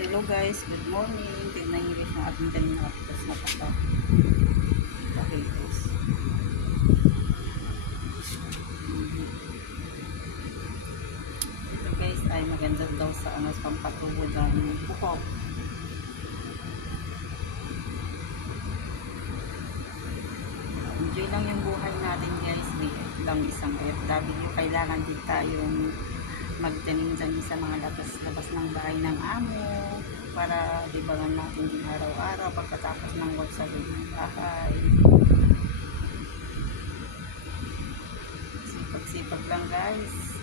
Hello guys, good morning. Tignan nyo guys yung ating kanina tapos na potatoes. Ito guys ay maganda daw sa anas pampatubo ng buhok. Enjoy lang yung buhay natin guys. Lang isang FW. Kailangan din tayong magtanim dyan sa mga labas ng bahay ng amo para libangan natin din araw-araw pagkatapos ng work sa loob ng bahay. Sipag-sipag lang guys.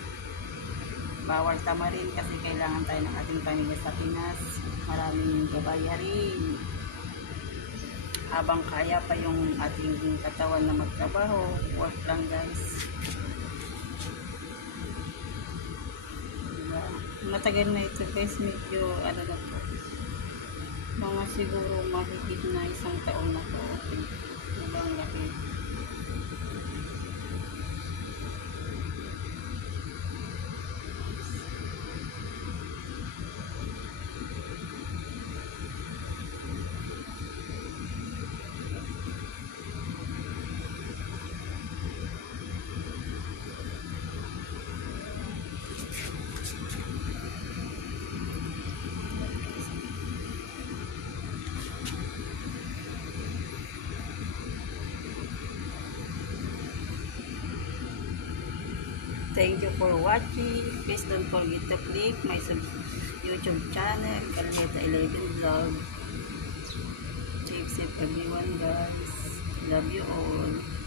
Bawal tamarin kasi kailangan tayo ng ating pamilya sa Pinas. Maraming babayarin. Habang kaya pa yung ating katawan na magtrabaho, work lang guys. Matagal na ito guys, medyo ano na po, mga siguro mahigit na isang taon na po. Ibang laki. Thank you for watching. Please don't forget to click my YouTube channel, Carleta 11 Vlog. Keep safe everyone guys. Love you all.